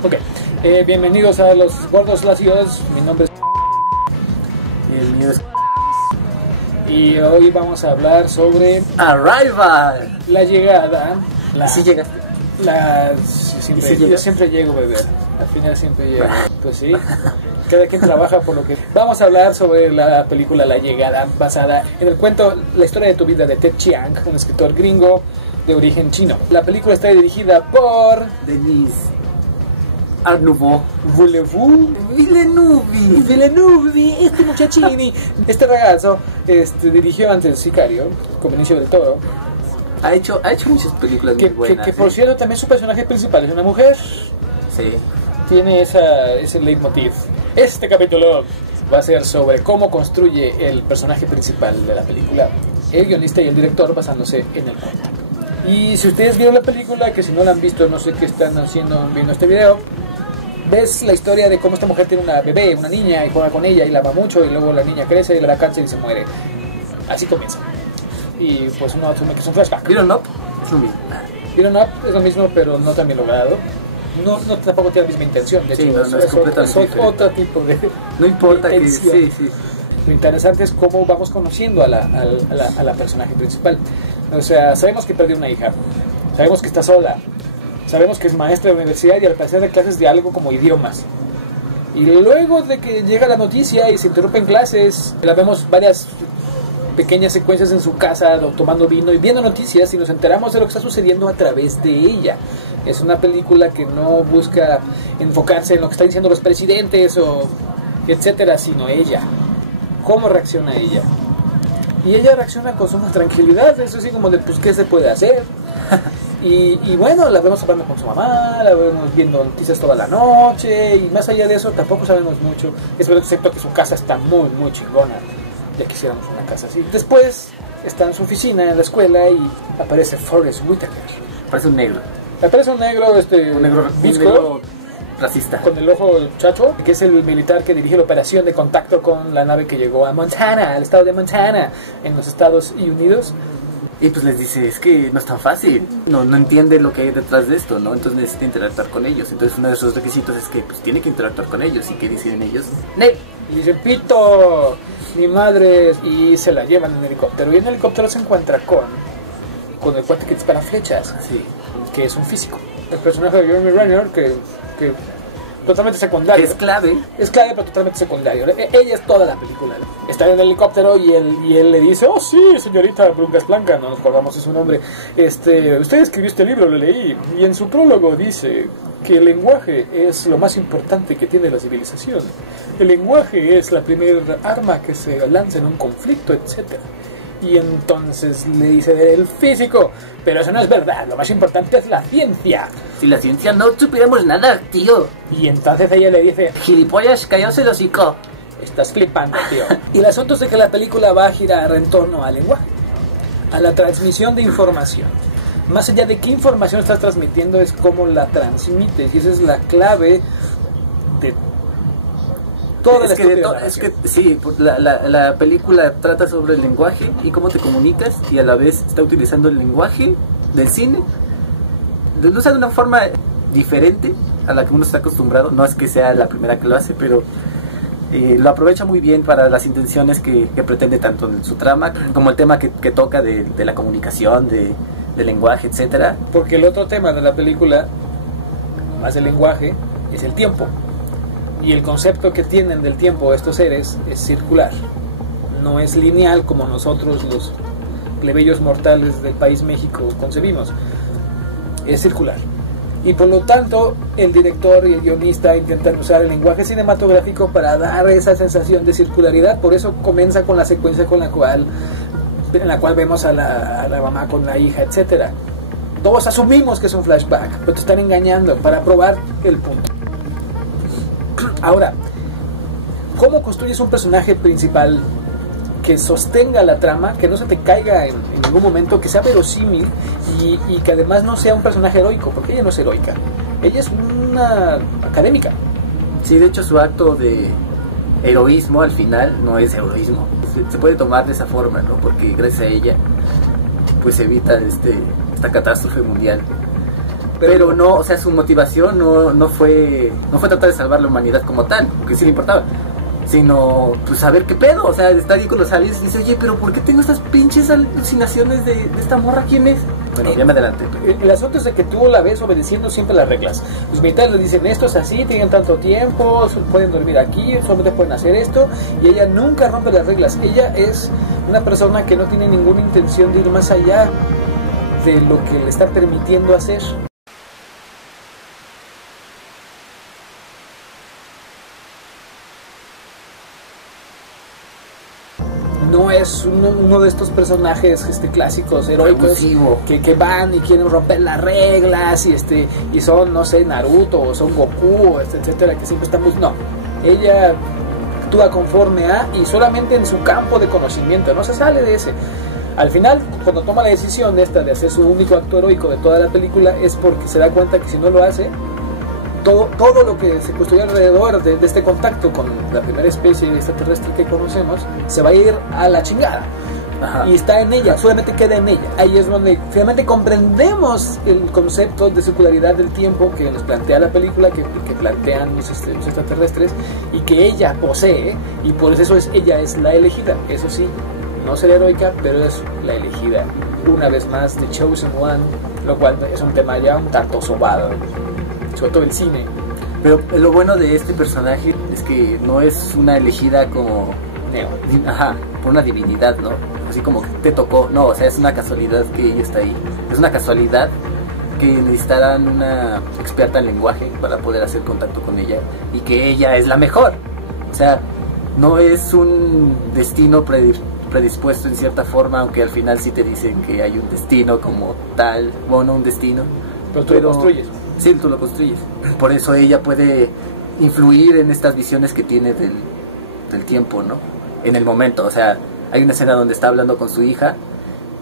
Ok, bienvenidos a Los Gordos Lacios. Mi nombre es... Y el mío es... Y hoy vamos a hablar sobre... Arrival. La llegada. ¿Sí llegaste? Yo siempre llego, bebé. Al final siempre llego. Pues sí. Cada quien trabaja por lo que... Vamos a hablar sobre la película La Llegada, basada en el cuento La Historia de tu Vida de Ted Chiang, un escritor gringo de origen chino. La película está dirigida por... Denis Arnouveau Villeneuve, este muchachini, este ragazzo, dirigió antes Sicario, con Benicio del Toro. Ha hecho muchas películas muy buenas. Que por cierto, también su personaje principal es una mujer. Sí. Tiene ese leitmotiv. Este capítulo va a ser sobre cómo construye el personaje principal de la película el guionista y el director, basándose en el cuento. Y si ustedes vieron la película, que si no la han visto, no sé qué están haciendo viendo este video, ves la historia de cómo esta mujer tiene una bebé, una niña, y juega con ella y la ama mucho, y luego la niña crece y le da cáncer y se muere. Así comienza. Y pues uno asume que es un flashback. ¿Vieron Up? Es lo mismo. Vieron Up es lo mismo, pero no tan bien logrado. No tampoco tiene la misma intención. De hecho, no es completamente diferente. Otro tipo de... No importa que... Sí. Lo interesante es cómo vamos conociendo a la personaje principal. O sea, sabemos que perdió una hija. Sabemos que está sola. Sabemos que es maestra de universidad y al parecer de clases de algo como idiomas. Y luego de que llega la noticia y se interrumpen clases, la vemos varias pequeñas secuencias en su casa tomando vino y viendo noticias, y nos enteramos de lo que está sucediendo a través de ella. Es una película que no busca enfocarse en lo que están diciendo los presidentes o etcétera, sino ella. ¿Cómo reacciona ella? Y ella reacciona con suma tranquilidad, eso así como de pues qué se puede hacer. Y bueno, la vemos hablando con su mamá, la vemos viendo noticias toda la noche, y más allá de eso tampoco sabemos mucho, excepto que su casa está muy muy chingona. Ya quisiéramos una casa así. Después está en su oficina en la escuela y aparece Forrest Whitaker. Parece un negro. Aparece un negro, un negro racista, con el ojo chacho, que es el militar que dirige la operación de contacto con la nave que llegó a Montana, al estado de Montana, en los Estados Unidos. Y pues les dice, es que no es tan fácil, no entiende lo que hay detrás de esto, ¿no? Entonces necesita interactuar con ellos. Entonces uno de esos requisitos es que pues tiene que interactuar con ellos. ¿Y qué dicen ellos? ¡Ney! Y dice, pito, mi madre, y se la llevan en helicóptero. Y en el helicóptero se encuentra con el cuate que dispara flechas, sí, que es un físico. El personaje de Jeremy Renner, que totalmente secundario. Es clave, pero totalmente secundario. Ella es toda la película. Está en el helicóptero y él le dice, oh sí, señorita Bruncas Blanca, no nos acordamos de su nombre. Usted escribió este libro, lo leí, y en su prólogo dice que el lenguaje es lo más importante que tiene la civilización. El lenguaje es la primera arma que se lanza en un conflicto, etcétera. Y entonces le dice el físico, pero eso no es verdad, lo más importante es la ciencia. Si la ciencia no supiéramos nada, tío. Y entonces ella le dice, gilipollas, cállate el hocico. Estás flipando, tío. Y el asunto es de que la película va a girar en torno al lenguaje, a la transmisión de información. Más allá de qué información estás transmitiendo, es cómo la transmites, y esa es la clave de toda la sí, la película trata sobre el lenguaje y cómo te comunicas, y a la vez está utilizando el lenguaje del cine de una forma diferente a la que uno está acostumbrado. No es que sea la primera que lo hace, pero lo aprovecha muy bien para las intenciones que pretende, tanto en su trama como el tema que toca de la comunicación, del lenguaje, etcétera. Porque el otro tema de la película, más del lenguaje, es el tiempo. Y el concepto que tienen del tiempo estos seres es circular. No es lineal como nosotros los plebeyos mortales del país México concebimos. Es circular. Y por lo tanto, el director y el guionista intentan usar el lenguaje cinematográfico para dar esa sensación de circularidad. Por eso comienza con la secuencia en la cual vemos a la mamá con la hija, etcétera. Todos asumimos que es un flashback, pero te están engañando para probar el punto. Ahora, ¿cómo construyes un personaje principal que sostenga la trama, que no se te caiga en ningún momento, que sea verosímil y que además no sea un personaje heroico? Porque ella no es heroica, ella es una académica. Sí, de hecho su acto de heroísmo al final no es heroísmo. Se puede tomar de esa forma, ¿no? Porque gracias a ella pues evita esta catástrofe mundial. pero no, o sea, su motivación no fue tratar de salvar la humanidad como tal, porque sí le importaba, sino pues saber qué pedo, o sea, está ahí con los aliens y dice, oye, pero ¿por qué tengo estas pinches alucinaciones de esta morra? ¿Quién es? Bueno, ya me adelanté. El asunto es de que tú la ves obedeciendo siempre las reglas. Los militares le dicen, esto es así, tienen tanto tiempo, pueden dormir aquí, solamente pueden hacer esto, y ella nunca rompe las reglas. Ella es una persona que no tiene ninguna intención de ir más allá de lo que le está permitiendo hacer. No es uno de estos personajes clásicos, heroicos, que van y quieren romper las reglas y son, no sé, Naruto o son Goku, etcétera, que siempre estamos... No, ella actúa conforme a y solamente en su campo de conocimiento, no se sale de ese. Al final, cuando toma la decisión esta de hacer su único acto heroico de toda la película, es porque se da cuenta que si no lo hace, todo lo que se construye alrededor de este contacto con la primera especie extraterrestre que conocemos se va a ir a la chingada. Ajá. Y está en ella, solamente queda en ella. Ahí es donde finalmente comprendemos el concepto de circularidad del tiempo que nos plantea la película, que plantean los extraterrestres, y que ella posee, y por eso ella es la elegida. Eso sí, no será heroica, pero es la elegida, una vez más, The Chosen One, lo cual es un tema ya un tanto sobado, sobre todo el cine. Pero lo bueno de este personaje es que no es una elegida como por una divinidad, ¿no? Así como que te tocó, no, o sea, es una casualidad que ella está ahí, es una casualidad que necesitarán una experta en lenguaje para poder hacer contacto con ella, y que ella es la mejor, o sea, no es un destino predispuesto en cierta forma, aunque al final sí te dicen que hay un destino como tal, bueno, un destino, pero tú lo construyes. Sí, tú lo construyes. Por eso ella puede influir en estas visiones que tiene del tiempo, ¿no? En el momento, o sea, hay una escena donde está hablando con su hija,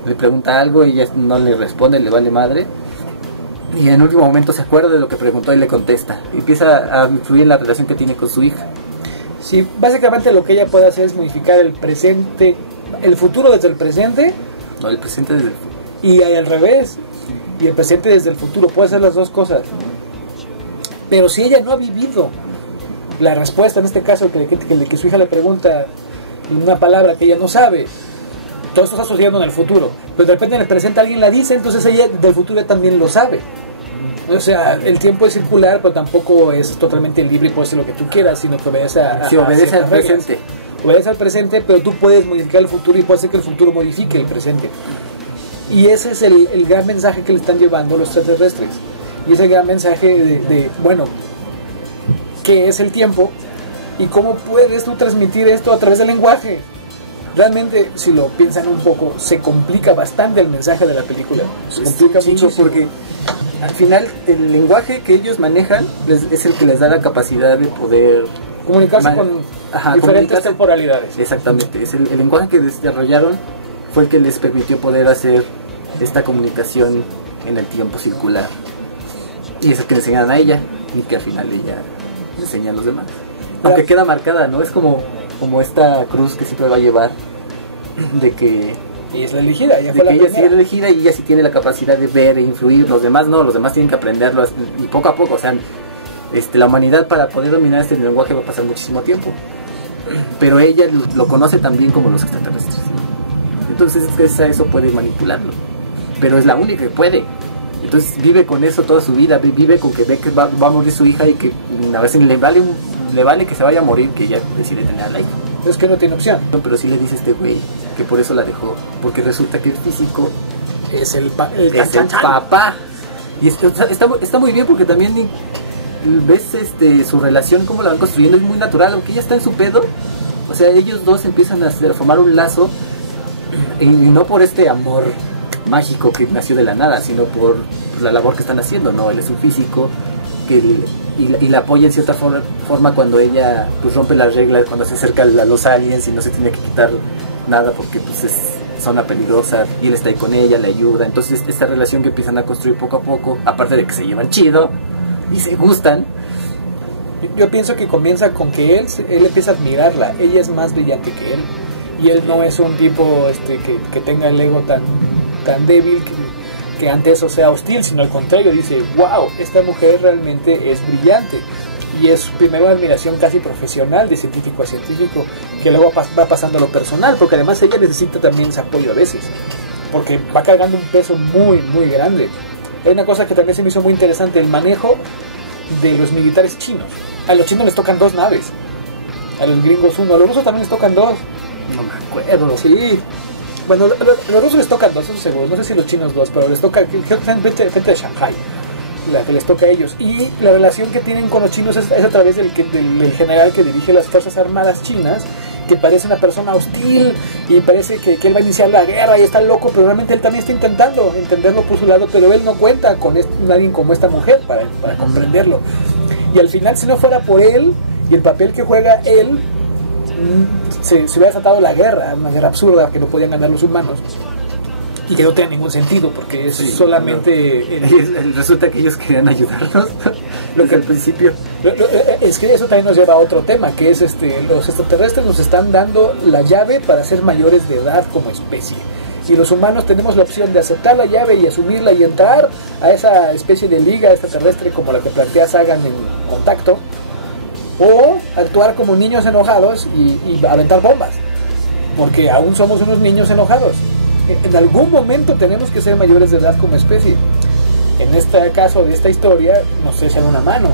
le pregunta algo y ella no le responde, le vale madre, y en el último momento se acuerda de lo que preguntó y le contesta. Y empieza a influir en la relación que tiene con su hija. Sí, básicamente lo que ella puede hacer es modificar el presente, el futuro desde el presente. No, el presente desde el futuro. Y al revés. Y el presente desde el futuro, puede ser las dos cosas. Pero si ella no ha vivido la respuesta, en este caso, que su hija le pregunta una palabra que ella no sabe, todo esto está sucediendo en el futuro, pero de repente en el presente alguien la dice, entonces ella del futuro también lo sabe. O sea, el tiempo es circular, pero tampoco es totalmente libre y puede ser lo que tú quieras, sino que obedece obedece al presente. Obedece al presente, pero tú puedes modificar el futuro y puede ser que el futuro modifique el presente. Y ese es el gran mensaje que le están llevando los extraterrestres. Y ese gran mensaje bueno, ¿qué es el tiempo? ¿Y cómo puedes tú transmitir esto a través del lenguaje? Realmente, si lo piensan un poco, se complica bastante el mensaje de la película. Se complica mucho porque al final el lenguaje que ellos manejan es el que les da la capacidad de poder comunicarse con diferentes temporalidades. Exactamente, es el lenguaje que desarrollaron fue el que les permitió poder hacer esta comunicación en el tiempo circular. Y es el que le enseñan a ella, y que al final ella le enseña a los demás. Aunque queda marcada, ¿no? Es como esta cruz que siempre va a llevar de que... Y es la elegida, ella fue la primera. Ella sí es la elegida y ella sí tiene la capacidad de ver e influir. Los demás no, los demás tienen que aprenderlo y poco a poco, o sea, la humanidad para poder dominar este lenguaje va a pasar muchísimo tiempo. Pero ella lo conoce también como los extraterrestres. Entonces eso puede manipularlo, pero es la única que puede. Entonces vive con eso toda su vida, vive con que ve que va a morir su hija y que a veces le vale que se vaya a morir, que ella decide tener a la hija. Es que no tiene opción. Pero sí le dice este güey que por eso la dejó, porque resulta que el físico es el papá. Y está muy bien porque también ves su relación, cómo la van construyendo, es muy natural, aunque ella está en su pedo. O sea, ellos dos empiezan a formar un lazo. Y no por este amor mágico que nació de la nada, sino por la labor que están haciendo, ¿no? Él es un físico y la apoya en cierta forma cuando ella pues rompe las reglas, cuando se acerca a los aliens y no se tiene que quitar nada porque pues es zona peligrosa, y él está ahí con ella, le ayuda. Entonces esta relación que empiezan a construir poco a poco, aparte de que se llevan chido y se gustan. Yo pienso que comienza con que él empieza a admirarla, ella es más brillante que él. Y él no es un tipo que tenga el ego tan débil que ante eso sea hostil, sino al contrario, dice, wow, esta mujer realmente es brillante. Y es primero una admiración casi profesional de científico a científico, que luego va pasando a lo personal, porque además ella necesita también ese apoyo a veces, porque va cargando un peso muy, muy grande. Hay una cosa que también se me hizo muy interesante, el manejo de los militares chinos. A los chinos les tocan 2 naves, a los gringos 1, a los rusos también les tocan 2. No me acuerdo. Sí. Bueno, los rusos les tocan 2, eso seguro. No sé si los chinos 2, pero les toca, creo que están frente de Shanghai, la que les toca a ellos. Y la relación que tienen con los chinos es a través del general que dirige las Fuerzas Armadas chinas, que parece una persona hostil y parece que él va a iniciar la guerra y está loco, pero realmente él también está intentando entenderlo por su lado, pero él no cuenta con alguien como esta mujer para comprenderlo. Y al final, si no fuera por él y el papel que juega él, se hubiera tratado la guerra, una guerra absurda que no podían ganar los humanos y que no tiene ningún sentido porque es solamente resulta que ellos querían ayudarnos lo que al principio es que eso también nos lleva a otro tema, que es los extraterrestres nos están dando la llave para ser mayores de edad como especie, y los humanos tenemos la opción de aceptar la llave y asumirla y entrar a esa especie de liga extraterrestre como la que plantea Sagan en Contacto, o actuar como niños enojados y aventar bombas, porque aún somos unos niños enojados. En algún momento tenemos que ser mayores de edad como especie. En este caso de esta historia nos echan una mano,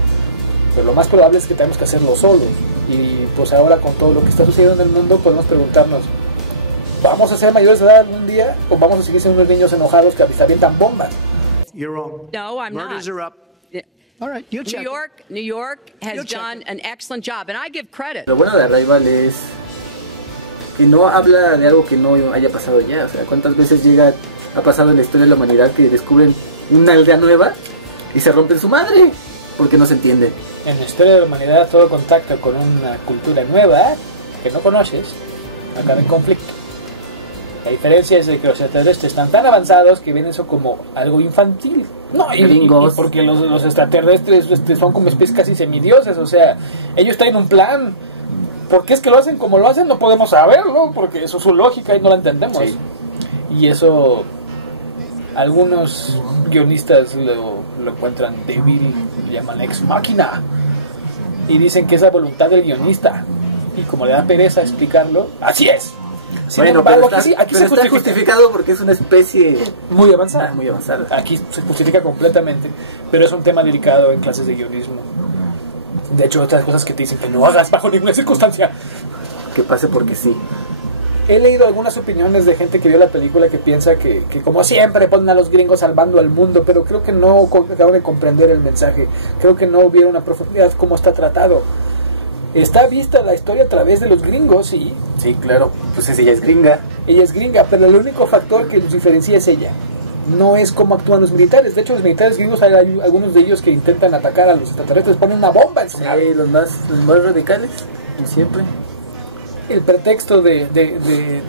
pero lo más probable es que tenemos que hacerlo solos. Y pues ahora, con todo lo que está sucediendo en el mundo, podemos preguntarnos, ¿vamos a ser mayores de edad algún día o vamos a seguir siendo unos niños enojados que avientan bombas? You're wrong. No, I'm Murders not. are up. All right, you check. New York has done an excellent job, and I give credit. Lo bueno de Arrival es que no habla de algo que no haya pasado ya. O sea, ¿cuántas veces ha pasado en la historia de la humanidad que descubren una aldea nueva y se rompen su madre porque no se entiende? En la historia de la humanidad, todo contacto con una cultura nueva que no conoces acaba en conflicto. La diferencia es de que los extraterrestres están tan avanzados que ven eso como algo infantil. No, y porque los extraterrestres son como especies casi semidioses, o sea, ellos traen un plan. ¿Por qué es que lo hacen como lo hacen? No podemos saberlo, porque eso es su lógica y no la entendemos. Sí. Y eso algunos guionistas lo encuentran débil, lo llaman ex máquina, y dicen que es la voluntad del guionista, y como le da pereza explicarlo, así es. Sin bueno, embargo, pero aquí se está justificado porque es una especie muy avanzada. Muy avanzada. Aquí se justifica completamente, pero es un tema delicado en clases de guionismo. De hecho, otras cosas que te dicen que no hagas bajo ninguna circunstancia. Que pase porque sí. He leído algunas opiniones de gente que vio la película que piensa que como siempre ponen a los gringos salvando al mundo, pero creo que no acaban de comprender el mensaje. Creo que no vieron a profundidad cómo está tratado. Está vista la historia a través de los gringos, sí. Sí, claro, pues ella es gringa. Ella es gringa, pero el único factor que los diferencia es ella. No es cómo actúan los militares. De hecho, los militares gringos, hay algunos de ellos que intentan atacar a los extraterrestres, ponen una bomba en su nave. Sí, los más radicales, como siempre. El pretexto de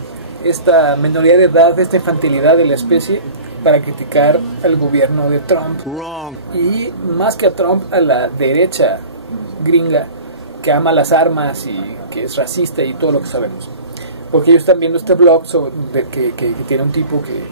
esta minoría de edad, de esta infantilidad de la especie, para criticar al gobierno de Trump. Wrong. Y más que a Trump, a la derecha gringa, que ama las armas y que es racista y todo lo que sabemos. Porque ellos están viendo este blog que tiene un tipo que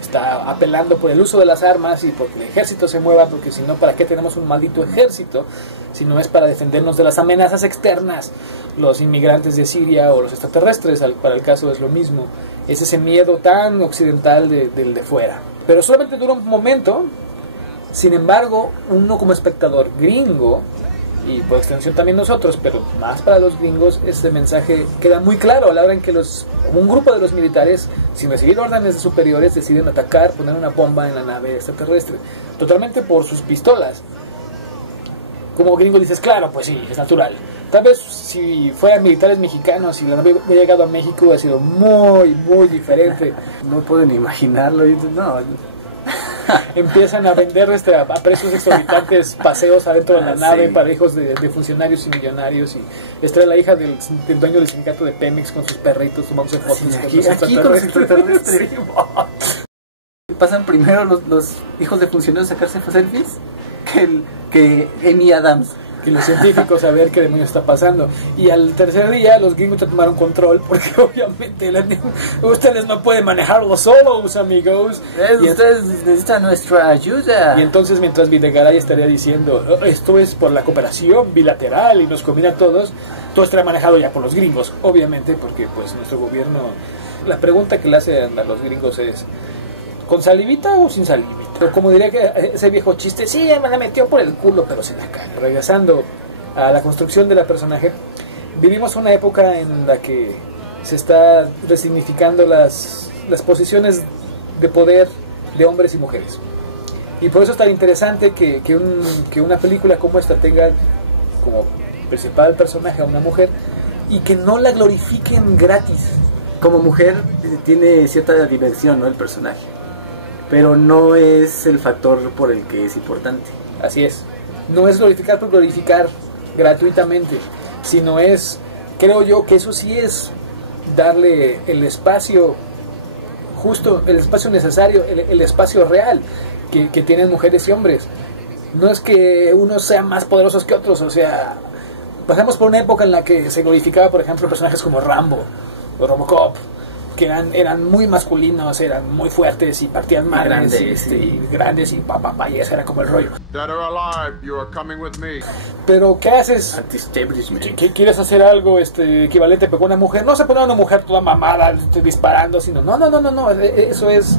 está apelando por el uso de las armas y porque el ejército se mueva, porque si no, ¿para qué tenemos un maldito ejército? Si no es para defendernos de las amenazas externas, los inmigrantes de Siria o los extraterrestres, para el caso es lo mismo. Es ese miedo tan occidental del de fuera. Pero solamente dura un momento. Sin embargo, uno como espectador gringo, y por extensión también nosotros, pero más para los gringos, este mensaje queda muy claro a la hora en que un grupo de los militares, sin recibir órdenes de superiores, deciden atacar, poner una bomba en la nave extraterrestre, totalmente por sus pistolas. Como gringo dices, claro, pues sí, es natural. Tal vez si fueran militares mexicanos y la nave hubiera llegado a México, hubiera sido muy, muy diferente. No pueden imaginarlo. No. Empiezan a vender a precios exorbitantes paseos adentro de la nave para hijos de funcionarios y millonarios, y está la hija del dueño del sindicato de Pemex con sus perritos tomándose fotos aquí con los extraterrestres. Pasan primero los hijos de funcionarios a sacarse selfies que Amy Adams. que los científicos a ver qué demonios está pasando. Y al tercer día los gringos ya tomaron control, porque obviamente ustedes no pueden manejarlo solos, amigos. Ustedes necesitan nuestra ayuda. Y entonces mientras Videgaray estaría diciendo, esto es por la cooperación bilateral y nos combina a todos, todo estará manejado ya por los gringos, obviamente, porque pues nuestro gobierno, la pregunta que le hacen a los gringos es, ¿con salivita o sin salivita? Como diría que ese viejo chiste, sí, me la metió por el culo, pero sin la cara. Regresando a la construcción de la personaje, vivimos una época en la que se está resignificando las posiciones de poder de hombres y mujeres. Y por eso es tan interesante que una película como esta tenga como principal personaje a una mujer y que no la glorifiquen gratis. Como mujer tiene cierta diversión, ¿no? El personaje, pero no es el factor por el que es importante. Así es, no es glorificar por glorificar gratuitamente, sino es, creo yo que eso sí es darle el espacio justo, el espacio necesario, el espacio real que tienen mujeres y hombres. No es que unos sean más poderosos que otros, o sea, pasamos por una época en la que se glorificaba, por ejemplo, personajes como Rambo o Robocop, que eran muy masculinos, eran muy fuertes y partían madres y grandes y y ese era como el rollo. Dead or alive, you are coming with me. Pero ¿qué haces? Anti-establishment. ¿Quieres hacer algo equivalente con una mujer? No se pone una mujer toda mamada disparando, sino no, eso es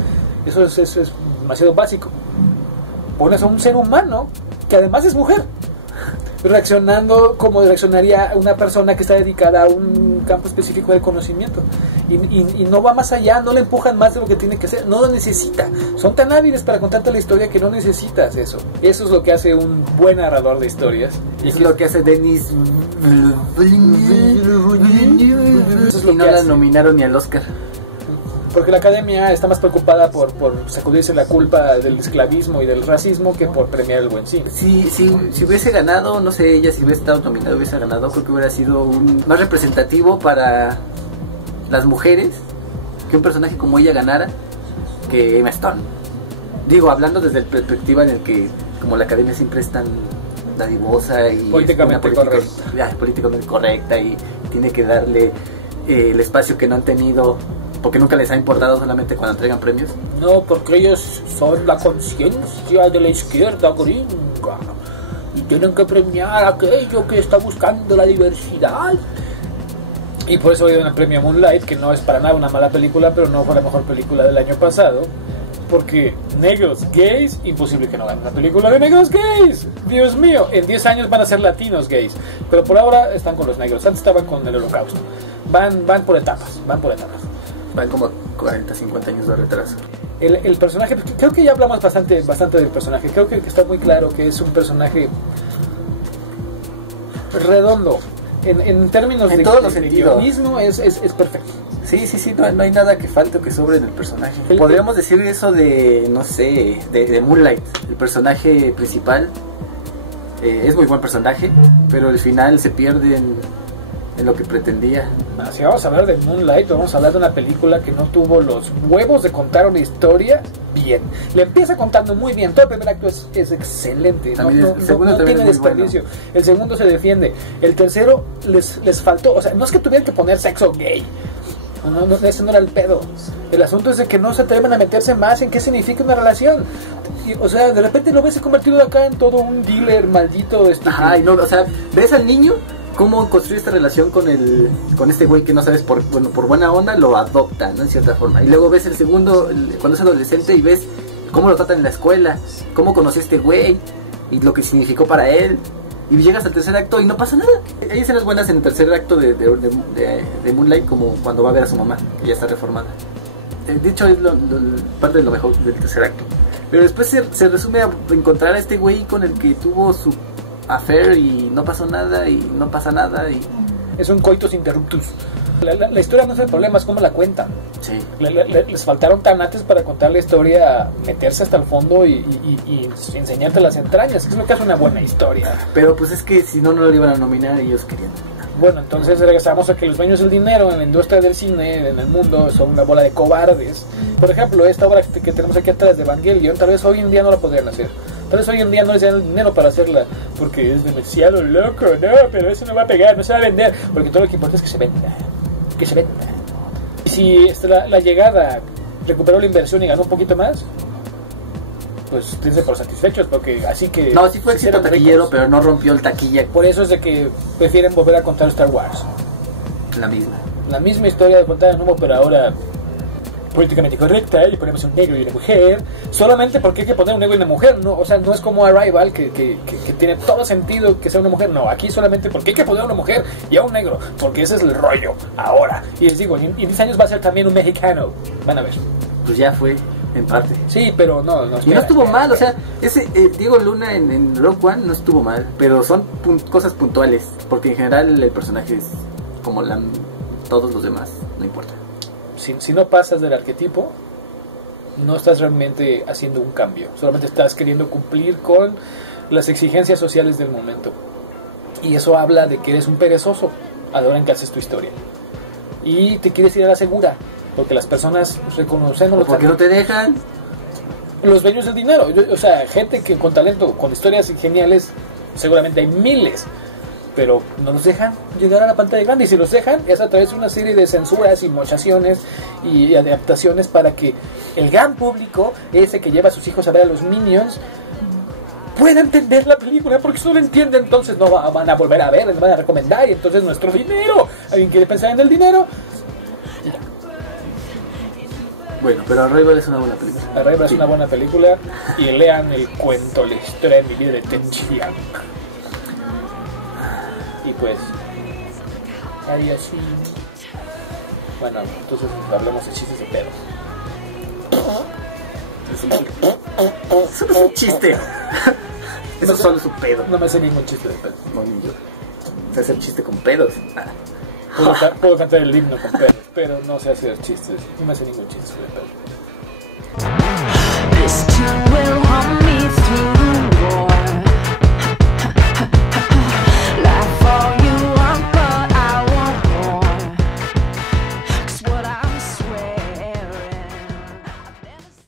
demasiado básico. Pones a un ser humano que además es mujer, reaccionando como reaccionaría una persona que está dedicada a un campo específico del conocimiento y no va más allá, no le empujan más de lo que tiene que hacer, no lo necesita, son tan hábiles para contarte la historia que no necesitas eso es lo que hace un buen narrador de historias y es lo que hace Denis Villeneuve. Y no la nominaron ni al Oscar porque la academia está más preocupada por sacudirse la culpa del esclavismo y del racismo que por premiar el buen cine. Si hubiese ganado, no sé, ella si hubiese estado nominada, hubiese ganado, creo que hubiera sido más representativo para las mujeres que un personaje como ella ganara que Emma Stone. Digo, hablando desde la perspectiva en el que como la academia siempre es tan dadivosa y políticamente correcta y tiene que darle el espacio que no han tenido porque nunca les ha importado, solamente cuando entregan premios. No, porque ellos son la conciencia de la izquierda gringa y tienen que premiar aquello que está buscando la diversidad. Y por eso dieron el premio Moonlight, que no es para nada una mala película, pero no fue la mejor película del año pasado, porque negros gays, imposible que no ganen una película de negros gays. Dios mío, en 10 años van a ser latinos gays, pero por ahora están con los negros, antes estaban con el Holocausto. Van por etapas. Van como 40, 50 años de retraso. El personaje, creo que ya hablamos bastante del personaje. Creo que está muy claro que es un personaje redondo. En términos en de, todos los de sentidos. guionismo es perfecto. Sí, no hay nada que falte o que sobre en el personaje. Podríamos decir eso de, no sé, de Moonlight. El personaje principal es muy buen personaje, pero al final se pierde en lo que pretendía. Si vamos a hablar de Moonlight, vamos a hablar de una película que no tuvo los huevos de contar una historia bien. Le empieza contando muy bien, todo el primer acto es excelente, no tiene desperdicio. Bueno. El segundo se defiende, el tercero les faltó, o sea, no es que tuvieran que poner sexo gay, ese no era el pedo. El asunto es de que no se atreven a meterse más en qué significa una relación. O sea, de repente lo ves convertido acá en todo un dealer maldito. Ajá, y no, o sea, ves al niño cómo construye esta relación con este güey que no sabes por buena onda lo adopta, ¿no? En cierta forma. Y luego ves el segundo, cuando es adolescente, y ves cómo lo tratan en la escuela, cómo conoció a este güey y lo que significó para él. Y llegas al tercer acto y no pasa nada. Hay escenas buenas en el tercer acto de Moonlight, como cuando va a ver a su mamá, que ya está reformada. De hecho, es parte de lo mejor del tercer acto. Pero después se resume a encontrar a este güey con el que tuvo su affair y no pasó nada y no pasa nada y es un coitus interruptus. La historia no es el problema, es cómo la cuentan. Sí. Les faltaron tanates para contar la historia, meterse hasta el fondo y enseñarte las entrañas, que es lo que hace una buena historia. Pero pues es que si no lo iban a nominar y ellos querían. Bueno, entonces regresamos a que los dueños del dinero en la industria del cine, en el mundo, son una bola de cobardes. Por ejemplo, esta obra que tenemos aquí atrás de Evangelion, tal vez hoy en día no la podrían hacer. Tal vez hoy en día no les dan el dinero para hacerla, porque es demasiado loco, no, pero eso no va a pegar, no se va a vender, porque todo lo que importa es que se venda, que se venda. Y si la llegada recuperó la inversión y ganó un poquito más, pues dense por satisfechos, porque así que... No, sí fue éxito taquillero, pero no rompió el taquilla. Por eso es de que prefieren volver a contar Star Wars. La misma historia de contar de nuevo, pero ahora políticamente correcta, y ponemos un negro y una mujer, solamente porque hay que poner un negro y una mujer, no, o sea, no es como Arrival, que tiene todo sentido que sea una mujer, no, aquí solamente porque hay que poner a una mujer y a un negro, porque ese es el rollo, ahora, y les digo, en 10 años va a ser también un mexicano, van a ver. Pues ya fue, en parte. Sí, pero no y no estuvo mal, o sea, ese Diego Luna en Rogue One no estuvo mal, pero son cosas puntuales, porque en general el personaje es como todos los demás, no importa. Si no pasas del arquetipo, no estás realmente haciendo un cambio, solamente estás queriendo cumplir con las exigencias sociales del momento, y eso habla de que eres un perezoso a la hora en que haces tu historia y te quieres ir a la segura, porque las personas reconocen... ¿Por qué no te dejan? Los dueños del dinero, o sea, gente que con talento, con historias geniales, seguramente hay miles, pero no los dejan llegar a la pantalla grande, y si los dejan es a través de una serie de censuras y mochaciones y adaptaciones para que el gran público, ese que lleva a sus hijos a ver a los Minions, pueda entender la película, porque si no lo entiende entonces no van a volver a ver, les van a recomendar, y entonces nuestro dinero, ¿alguien quiere pensar en el dinero? Bueno, pero Arrival es una buena película. Arrival es una buena película, y lean el cuento, la historia de mi vida de Ten Chiang. Y pues, adiós. Bueno, entonces hablemos de chistes de pedos. Eso no es un chiste. Eso solo es un pedo. No me sé ningún chiste de pedos. No, ni yo. Se hace un chiste con pedos. Puedo cantar el himno con pedos, pero no sé hacer chistes. No me sé ningún chiste de pedos.